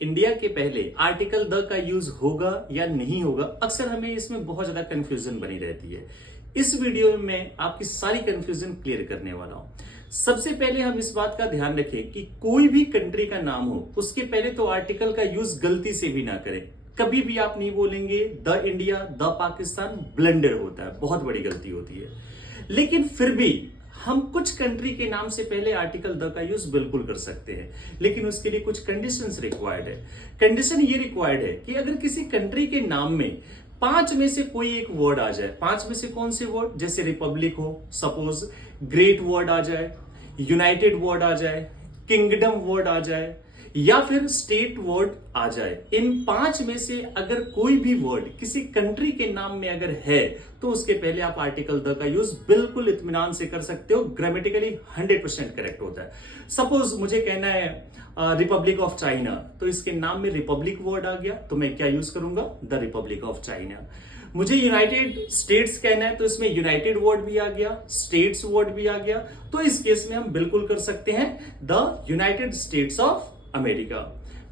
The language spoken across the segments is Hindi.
इंडिया के पहले आर्टिकल द का यूज होगा या नहीं होगा, अक्सर हमें इसमें बहुत ज्यादा कंफ्यूजन बनी रहती है। इस वीडियो में मैं आपकी सारी कंफ्यूजन क्लियर करने वाला हूं। सबसे पहले हम इस बात का ध्यान रखें कि कोई भी कंट्री का नाम हो उसके पहले तो आर्टिकल का यूज गलती से भी ना करें। कभी भी आप नहीं बोलेंगे the India, the Pakistan, blender होता है, बहुत बड़ी गलती होती है। लेकिन फिर भी हम कुछ कंट्री के नाम से पहले आर्टिकल द का यूज बिल्कुल कर सकते हैं, लेकिन उसके लिए कुछ कंडीशंस रिक्वायर्ड है। कंडीशन ये रिक्वायर्ड है कि अगर किसी कंट्री के नाम में 5 में से कोई एक वर्ड आ जाए। 5 में से कौन से वर्ड? जैसे रिपब्लिक हो, सपोज ग्रेट वर्ड आ जाए, यूनाइटेड वर्ड आ जाए, किंगडम वर्ड आ जाए या फिर स्टेट वर्ड आ जाए। इन 5 में से अगर कोई भी वर्ड किसी कंट्री के नाम में अगर है तो उसके पहले आप आर्टिकल द का यूज बिल्कुल इत्मीनान से कर सकते हो। ग्रामेटिकली 100% करेक्ट होता है। सपोज मुझे कहना है रिपब्लिक ऑफ चाइना, तो इसके नाम में रिपब्लिक वर्ड आ गया तो मैं क्या यूज करूंगा? The Republic of China. मुझे यूनाइटेड स्टेट्स कहना है तो इसमें यूनाइटेड वर्ड भी आ गया, स्टेट्स वर्ड भी आ गया, तो इस केस में हम बिल्कुल कर सकते हैं the United states of America.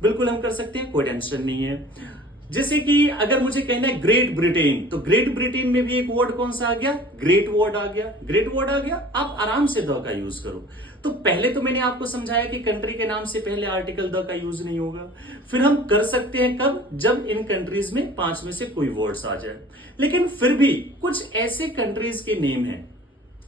बिल्कुल हम कर सकते हैं, कोई टेंशन नहीं है। जैसे कि अगर मुझे कहना है ग्रेट ब्रिटेन, तो ग्रेट ब्रिटेन में भी एक वर्ड कौन सा आ गया? ग्रेट वर्ड आ गया। ग्रेट वर्ड आ गया, आप आराम से द का यूज करो। तो पहले तो मैंने आपको समझाया कि कंट्री के नाम से पहले आर्टिकल द का यूज नहीं होगा। फिर हम कर सकते हैं कब? जब इन कंट्रीज में 5 में से कोई वर्ड्स आ जाए। लेकिन फिर भी कुछ ऐसे कंट्रीज के नेम हैं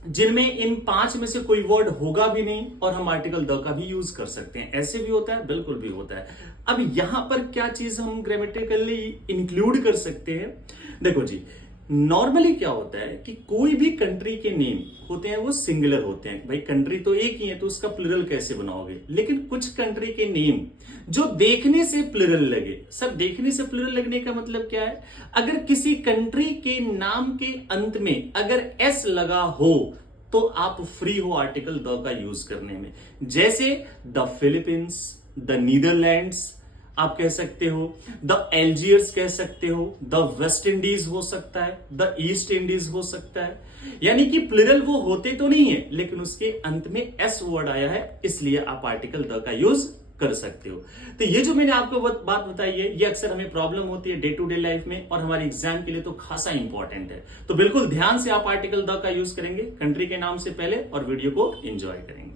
जिनमें इन 5 में से कोई वर्ड होगा भी नहीं और हम आर्टिकल द का भी यूज कर सकते हैं। ऐसे भी होता है, बिल्कुल भी होता है। अब यहां पर क्या चीज हम ग्रामेटिकली इंक्लूड कर सकते हैं? देखो जी, नॉर्मली क्या होता है कि कोई भी कंट्री के नेम होते हैं वो सिंगुलर होते हैं। भाई कंट्री तो एक ही है तो उसका प्लुरल कैसे बनाओगे? लेकिन कुछ कंट्री के नेम जो देखने से प्लुरल लगे। सर देखने से प्लुरल लगने का मतलब क्या है? अगर किसी कंट्री के नाम के अंत में अगर एस लगा हो तो आप फ्री हो आर्टिकल द का यूज करने में। जैसे द फिलीपींस, द नीदरलैंड्स आप कह सकते हो, द एल्जियर्स कह सकते हो, द वेस्ट इंडीज हो सकता है, द ईस्ट इंडीज हो सकता है। यानी कि प्लुरल वो होते तो नहीं है लेकिन उसके अंत में एस वर्ड आया है, इसलिए आप आर्टिकल द का यूज कर सकते हो। तो ये जो मैंने आपको बात बताई है ये अक्सर हमें प्रॉब्लम होती है डे टू डे लाइफ में और हमारे एग्जाम के लिए तो खासा इंपॉर्टेंट है। तो बिल्कुल ध्यान से आप आर्टिकल द का यूज करेंगे कंट्री के नाम से पहले और वीडियो को एंजॉय करेंगे।